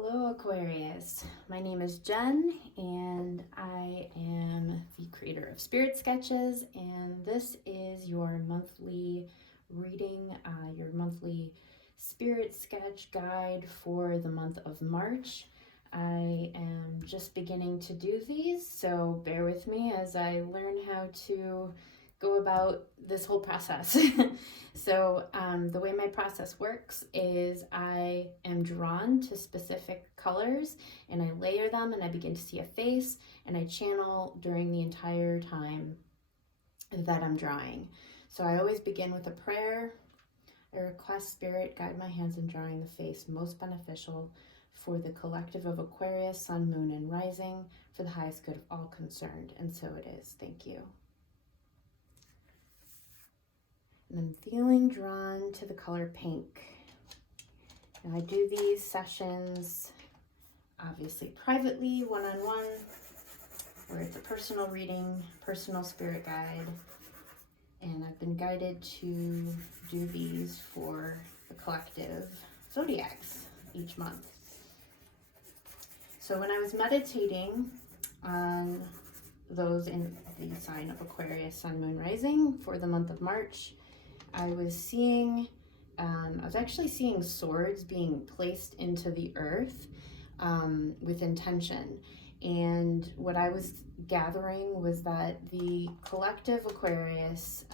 Hello Aquarius, my name is Jen and I am the creator of Spirit Sketches, and this is your monthly reading, your monthly spirit sketch guide for the month of March. I am just beginning to do these, so bear with me as I learn how to go about this whole process. So the way my process works is I am drawn to specific colors and I layer them and I begin to see a face and I channel during the entire time that I'm drawing. So I always begin with a prayer. I request Spirit guide my hands in drawing the face most beneficial for the collective of Aquarius, Sun, Moon, and Rising, for the highest good of all concerned. And so it is. Thank you. And I'm feeling drawn to the color pink. Now I do these sessions obviously privately, one-on-one, where it's a personal reading, personal spirit guide, and I've been guided to do these for the collective Zodiacs each month. So when I was meditating on those in the sign of Aquarius, Sun, Moon, Rising for the month of March, I was actually seeing swords being placed into the earth with intention. And what I was gathering was that the collective Aquarius,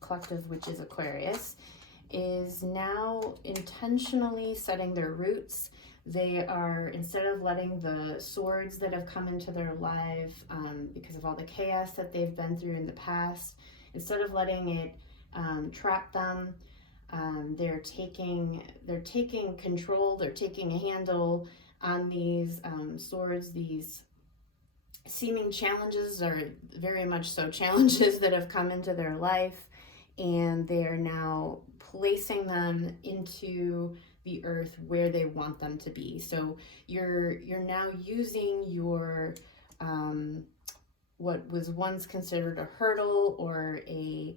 collective which is Aquarius, is now intentionally setting their roots. They are, instead of letting the swords that have come into their life because of all the chaos that they've been through in the past, instead of letting it trap them, they're taking control, they're taking a handle on these swords. These seeming challenges are very much so challenges that have come into their life, and they are now placing them into the earth where they want them to be. So you're now using your what was once considered a hurdle or a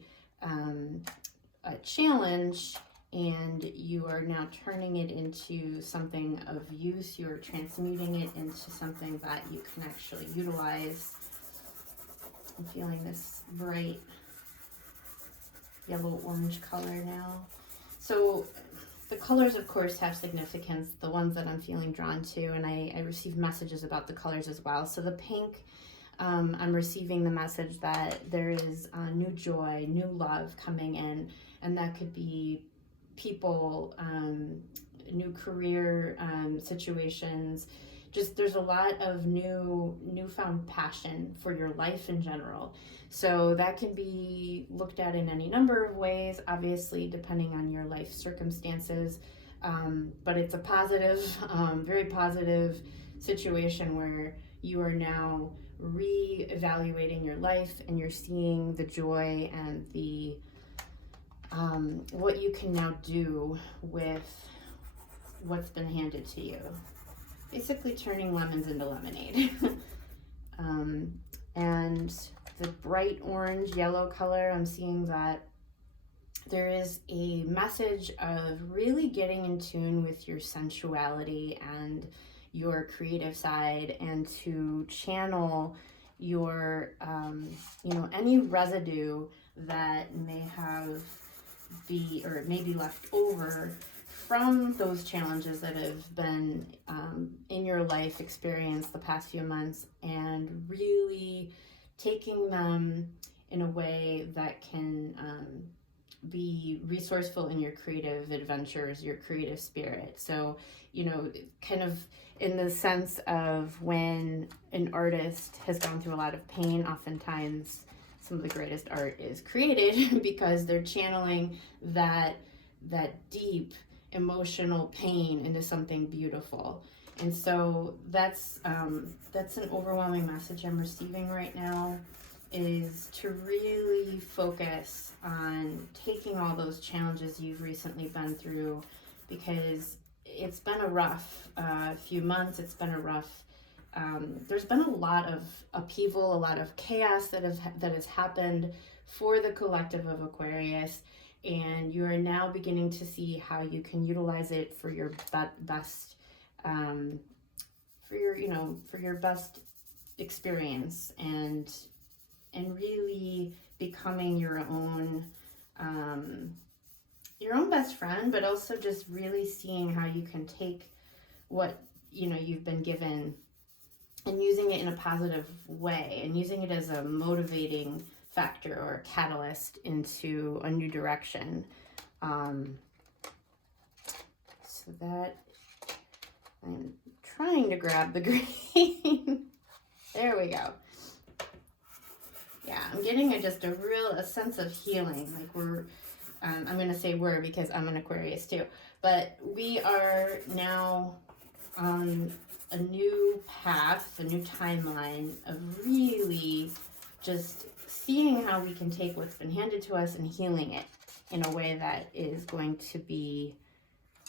challenge, and you are now turning it into something of use. You're transmuting it into something that you can actually utilize. I'm feeling this bright yellow-orange color now. So the colors, of course, have significance, the ones that I'm feeling drawn to, and I receive messages about the colors as well. So the pink, I'm receiving the message that there is new joy, new love coming in, and that could be people, new career situations. Just there's a lot of newfound passion for your life in general. So that can be looked at in any number of ways, obviously depending on your life circumstances. But it's a positive, very positive situation where you are now re-evaluating your life and you're seeing the joy and the what you can now do with what's been handed to you. Basically turning lemons into lemonade. And the bright orange yellow color, I'm seeing that there is a message of really getting in tune with your sensuality and your creative side, and to channel your any residue that may be left over from those challenges that have been in your life experience the past few months, and really taking them in a way that can be resourceful in your creative adventures, your creative spirit. So, kind of in the sense of when an artist has gone through a lot of pain, oftentimes some of the greatest art is created because they're channeling that deep emotional pain into something beautiful. And so that's an overwhelming message I'm receiving right now, is to really focus on taking all those challenges you've recently been through, because it's been a rough few months. It's been a rough, there's been a lot of upheaval, a lot of chaos that has happened for the collective of Aquarius, and you are now beginning to see how you can utilize it for your best for your, for your best experience, and really becoming your own best friend, but also just really seeing how you can take what you've been given and using it in a positive way, and using it as a motivating factor or a catalyst into a new direction. So that I'm trying to grab the green. There we go. Yeah, I'm getting a sense of healing. Like I'm going to say we're, because I'm an Aquarius too. But we are now on a new path, a new timeline of really just seeing how we can take what's been handed to us and healing it in a way that is going to be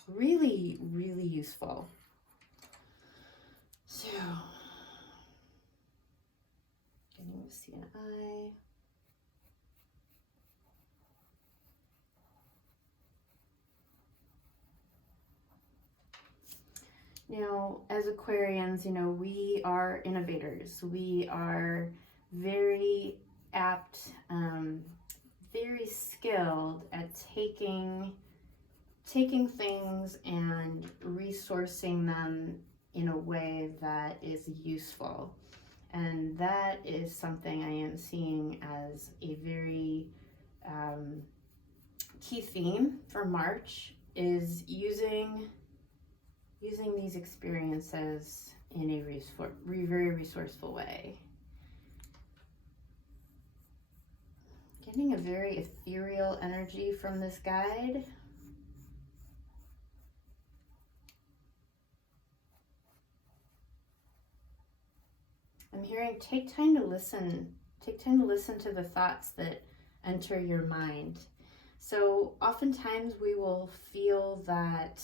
really, really useful. So, getting to see an eye. Now, as Aquarians, we are innovators. We are very apt, very skilled at taking things and resourcing them in a way that is useful. And that is something I am seeing as a very key theme for March, is using these experiences in a very resourceful way. Getting a very ethereal energy from this guide. I'm hearing take time to listen to the thoughts that enter your mind. So oftentimes we will feel that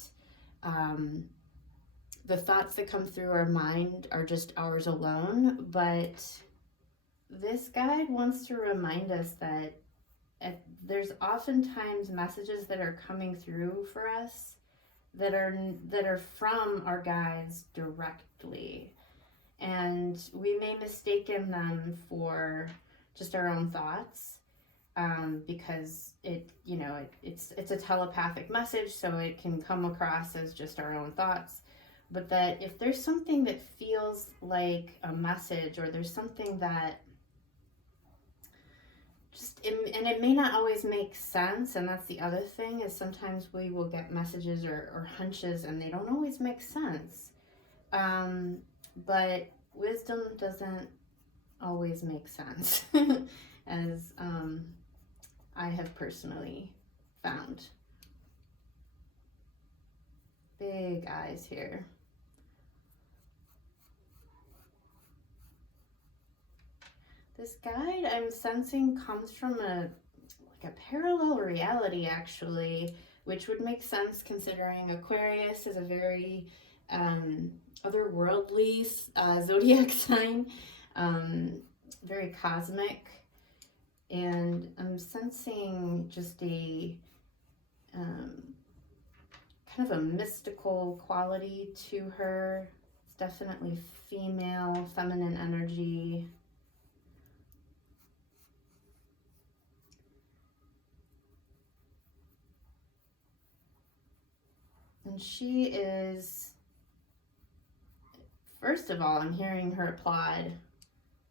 the thoughts that come through our mind are just ours alone, but this guide wants to remind us that there's oftentimes messages that are coming through for us that are from our guides directly, and we may mistake them for just our own thoughts, because it's a telepathic message, so it can come across as just our own thoughts. But that if there's something that feels like a message, or there's something that and it may not always make sense, and that's the other thing, is sometimes we will get messages or hunches and they don't always make sense. But wisdom doesn't always make sense, as I have personally found. Big eyes here. This guide I'm sensing comes from a parallel reality, actually, which would make sense considering Aquarius is a very otherworldly zodiac sign, very cosmic, and I'm sensing just a kind of a mystical quality to her. It's definitely female, feminine energy. And she is, first of all, I'm hearing her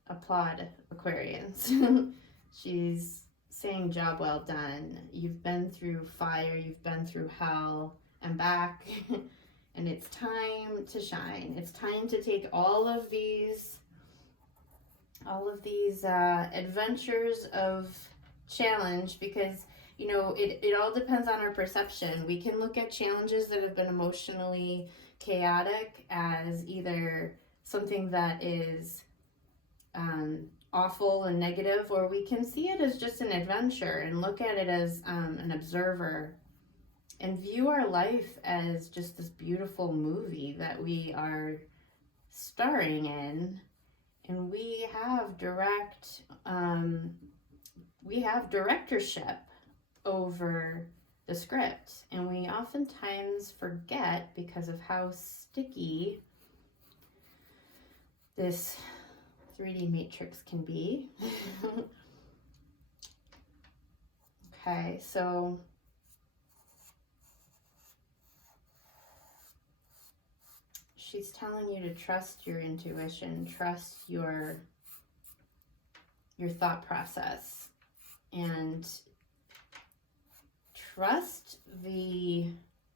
applaud Aquarians. She's saying, job well done. You've been through fire, you've been through hell and back, and it's time to shine. It's time to take all of these adventures of challenge, because it all depends on our perception. We can look at challenges that have been emotionally chaotic as either something that is awful and negative, or we can see it as just an adventure and look at it as an observer, and view our life as just this beautiful movie that we are starring in. And we have directorship over the script. And we oftentimes forget because of how sticky this 3D matrix can be. Okay, so she's telling you to trust your intuition, trust your thought process, and trust the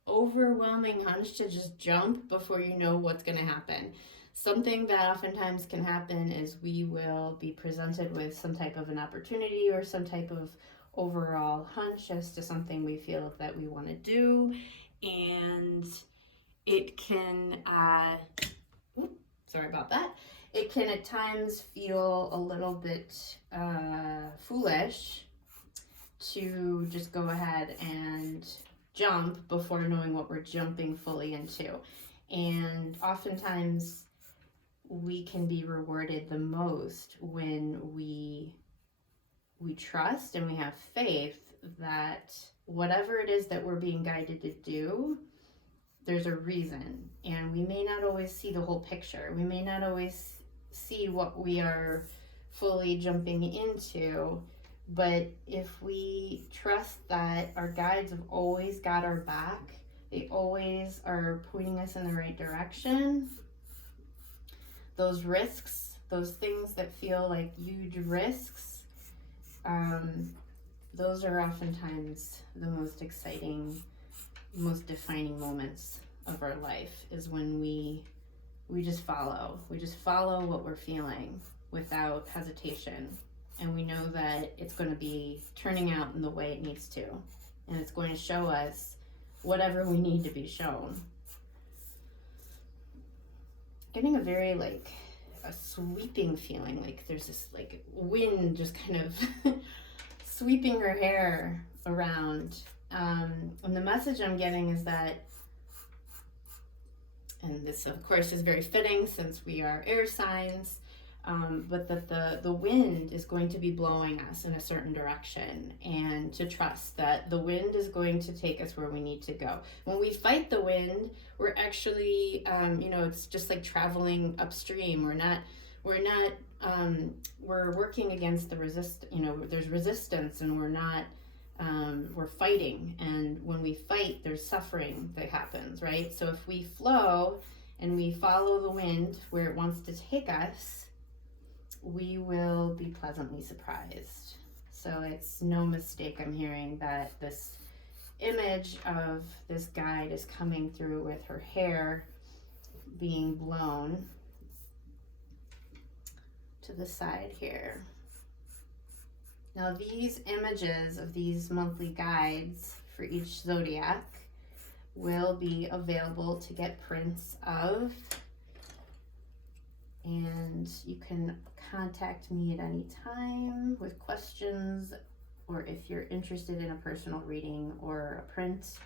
overwhelming hunch to just jump before you know what's going to happen. Something that oftentimes can happen is we will be presented with some type of an opportunity or some type of overall hunch as to something we feel that we want to do, and it can sorry about that, it can at times feel a little bit foolish to just go ahead and jump before knowing what we're jumping fully into. And oftentimes we can be rewarded the most when we trust and we have faith that whatever it is that we're being guided to do, there's a reason. And we may not always see the whole picture. We may not always see what we are fully jumping into, but if we trust that our guides have always got our back, they always are pointing us in the right direction, those risks, those things that feel like huge risks, those are oftentimes the most exciting, most defining moments of our life, is when we just follow what we're feeling without hesitation, and we know that it's going to be turning out in the way it needs to, and it's going to show us whatever we need to be shown. Getting a very like a sweeping feeling, like there's this like wind just kind of sweeping her hair around. And the message I'm getting is that, and this of course is very fitting since we are air signs, but that the wind is going to be blowing us in a certain direction, and to trust that the wind is going to take us where we need to go. When we fight the wind, we're actually, it's just like traveling upstream. We're working against the there's resistance, and we're fighting. And when we fight, there's suffering that happens, right? So if we flow and we follow the wind where it wants to take us, we will be pleasantly surprised. So it's no mistake, I'm hearing, that this image of this guide is coming through with her hair being blown to the side here. Now these images of these monthly guides for each zodiac will be available to get prints of, and you can contact me at any time with questions, or if you're interested in a personal reading or a print.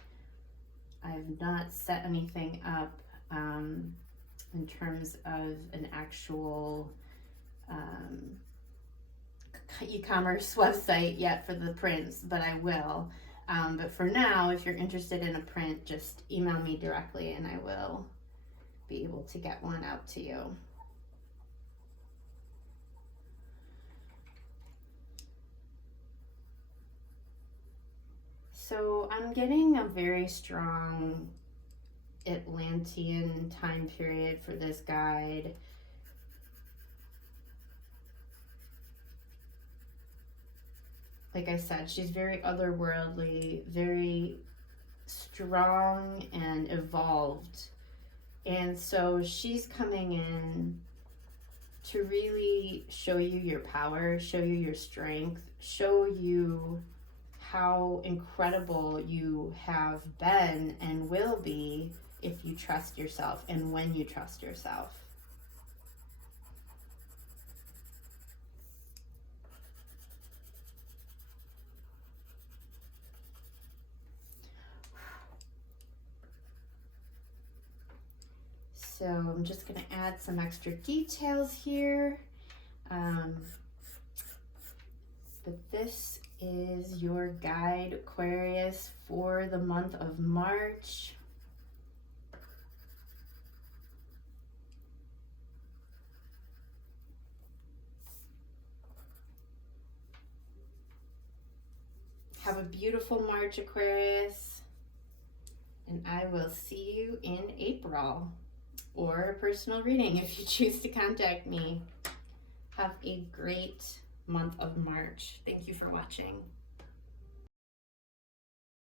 I've not set anything up in terms of an actual e-commerce website yet for the prints, but I will. But for now, if you're interested in a print, just email me directly and I will be able to get one out to you. So I'm getting a very strong Atlantean time period for this guide. Like I said, she's very otherworldly, very strong and evolved. And so she's coming in to really show you your power, show you your strength, show you how incredible you have been and will be if you trust yourself and when you trust yourself. So I'm just going to add some extra details here. But this is your guide, Aquarius, for the month of March. Have a beautiful March, Aquarius, and I will see you in April, or a personal reading if you choose to contact me. Have a great month of March. Thank you for watching.